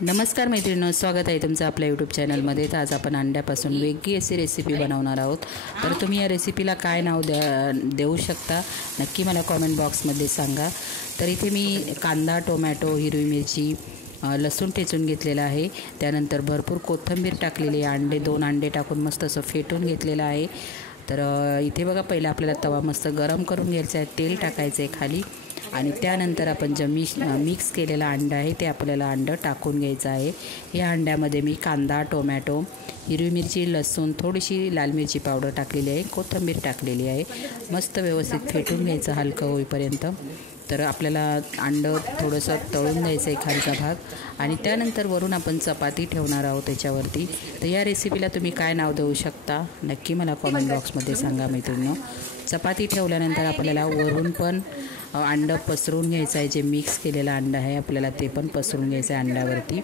नमस्कार मैत्रिणींनो, स्वागत आहे तुमचं आपल्या यूट्यूब चॅनलमध्ये। तर आज आपण अंड्यापासून वेगळी अशी रेसिपी बनवणार आहोत। तर तुम्ही या रेसिपीला काय नाव देऊ शकता नक्की मला कमेंट बॉक्समध्ये सांगा। तर इथे मी कांदा, टोमॅटो, हिरवी मिरची, लसूण ठेचून घेतलेला आहे। त्यानंतर भरपूर कोथिंबीर टाकलेली आहे। 2 अंडे टाकून मस्त असं फेटून घेतलेलं आहे। तर इथे बघा, पहिला आपल्याला तवा मस्त गरम करून घ्यायचा आहे, तेल टाकायचं आहे खाली आणि त्यानंतर आपण जे मिक्स केलेला अंडा आहे ते आपल्याला अंडं टाकून घ्यायचं आहे। या अंड्यामध्ये मी कांदा, टोमॅटो, हिरवी मिरची, लसूण, थोडीशी लाल मिरची पावडर टाकलेली आहे, कोथिंबीर टाकलेली आहे। मस्त व्यवस्थित फेटून घ्यायचं हलकं होईपर्यंत। तर आपल्याला अंडं थोडंसं तळून द्यायचं आहे खालचा भाग आणि त्यानंतर वरून आपण चपाती ठेवणार आहोत त्याच्यावरती। तर या रेसिपीला तुम्ही काय नाव देऊ शकता नक्की मला कमेंट बॉक्समध्ये सांगा मैत्रिणींनो। चपाती ठेवल्यानंतर आपल्याला वरून पण अंडं पसरून घ्यायचं आहे। जे मिक्स केलेलं अंडं आहे आपल्याला ते पण पसरून घ्यायचं आहे अंड्यावरती।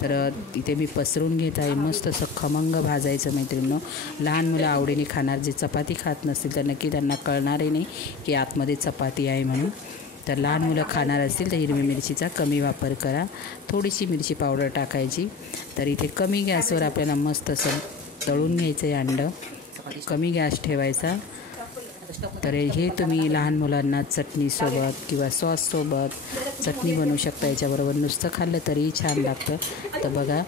तर इथे मी पसरून घेत आहे। मस्त असं खमंग भाजायचं मैत्रिणींनो। लहान मुलं आवडीने खाणार, जे चपाती खात नसतील तर नक्की त्यांना कळणारही नाही की आतमध्ये चपाती आहे म्हणून। तर लहान मुलं खाणार असतील तर हिरवी मिरचीचा कमी वापर करा, थोडीशी मिरची पावडर टाकायची। तर इथे कमी गॅसवर आपल्याला मस्त असं तळून घ्यायचं आहे अंडं, कमी गॅस ठेवायचा। तर हे तुम्ही लहान मुलांना चटणीसोबत किंवा सॉससोबत चटणी बनवू शकता, याच्याबरोबर नुसतं खाल्लं तरीही छान लागतं। तर बघा,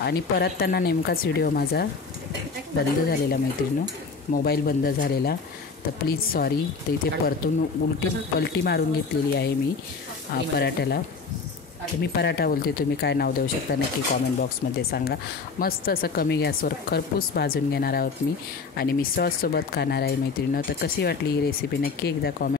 आणि परतताना नेमकाच व्हिडिओ माझा बंद झालेला मैत्रिणींनो, मोबाईल बंद झालेला, तर प्लीज सॉरी। तर इथे परतून पलटी मारून घेतलेली आहे मी पराठ्याला। तर मी पराठा बोलते, तुम्ही काय नाव देऊ शकता नक्की कमेंट बॉक्समध्ये सांगा। मस्त असं कमी गॅसवर खरपूस भाजून घेणार आहोत मी आणि मी सॉससोबत खाणार आहे मैत्रिणींनो। तर कशी वाटली ही रेसिपी नक्की एकदा कमेंट